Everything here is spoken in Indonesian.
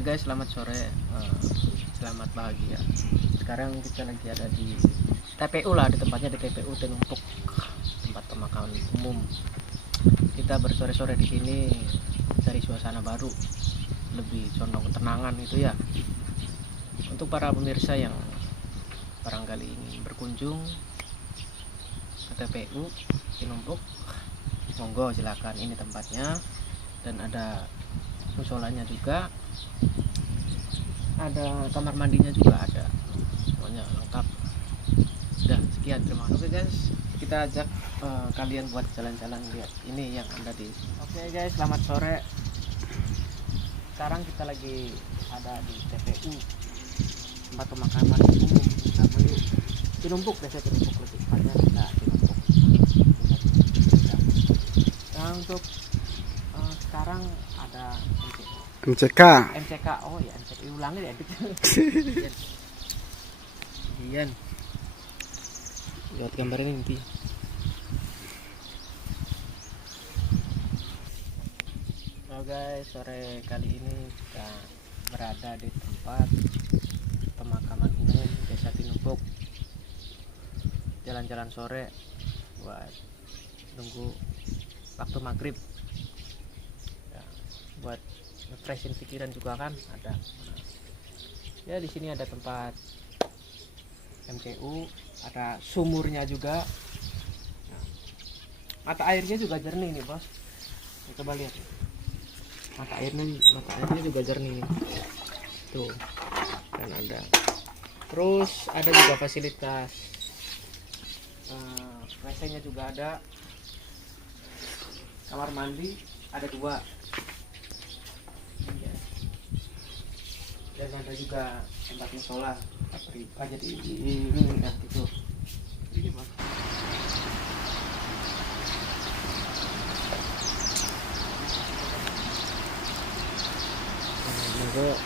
Oke guys, selamat sore, selamat bahagia. Sekarang kita lagi ada di TPU lah, di tempatnya di TPU Tinumpuk, tempat pemakaman umum. Kita bersore-sore di sini cari suasana baru, lebih condong ketenangan itu ya. Untuk para pemirsa yang barangkali ingin berkunjung ke TPU Tinumpuk, monggo silakan, ini tempatnya. Dan ada musolanya juga, ada kamar mandinya juga ada, semuanya lengkap. Udah sekian, terima kasih. Oke guys, kita ajak kalian buat jalan-jalan lihat ini yang ada di. Oke guys, selamat sore. Sekarang kita lagi ada di TPU, tempat pemakaman umum namanya Tinumpuk, desa Tinumpuk, lebih tepatnya kita Tinumpuk. Nah untuk sekarang ada MCK. MCK, oh ya MCK, ulangi ya. Ian, lihat gambar ini nanti. Oh guys, sore kali ini kita berada di tempat pemakaman umum desa Tinumpuk. Jalan-jalan sore buat nunggu waktu maghrib ya, buat refreshing pikiran juga kan ada. Ya di sini ada tempat MCU, ada sumurnya juga. Nah, mata airnya juga jernih nih bos. Nih, coba lihat. Mata airnya juga jernih nih. Tuh kan ada. Terus ada juga fasilitas WC-nya juga ada. Kamar mandi ada 2. Dan ada juga tempat musola aja di ini nah itu ini bos. Nah,